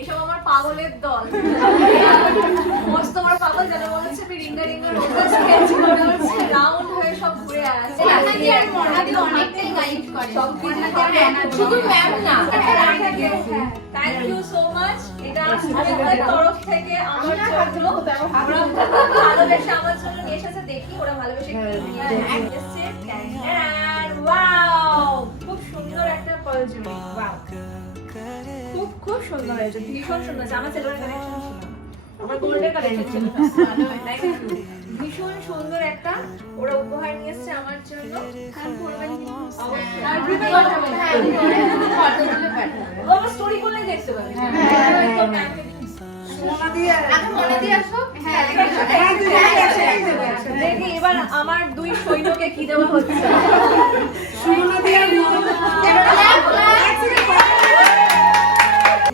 এসব আমার পাগলের দল। মস্ত বড় পাগল, যেন মনে হচ্ছে আমি রিঙ্গা রিঙ্গা রোজা স্কেচ করে হচ্ছে রাউন্ড হয়ে সব ঘুরে আসছে। মনাদি আর মনাদি অনেকটাই গাইড করে। সব কিছু শুধু ম্যাম না। Thank you so much. এটা আমাদের তরফ থেকে আমার জন্য ওরা ভালোবেসে আমার জন্য নিয়ে এসেছে। দেখি ওরা ভালোবেসে কি নিয়ে এসেছে। ওয়াও, খুব সুন্দর একটা পারফিউম। ওয়াও, খুব খুব সুন্দর হয়েছে, ভীষণ সুন্দর। আমার সেলোর কালেকশন ছিল, আমার গোল্ডের কালেকশন ছিল। Thank you. ভীষণ সুন্দর একটা ওরা উপহার নিয়ে এসেছে আমার জন্য। আর গ্রুপে কথা বলতে ফটোগুলো পাঠাবে। ও আমার স্টোরি করলে দেখতে পাবে। মনাদি আসো। হ্যাঁ, দেখি এবার আমার দুই সৈন্যকে কি দেওয়া হচ্ছে। সুমনা দিয়ে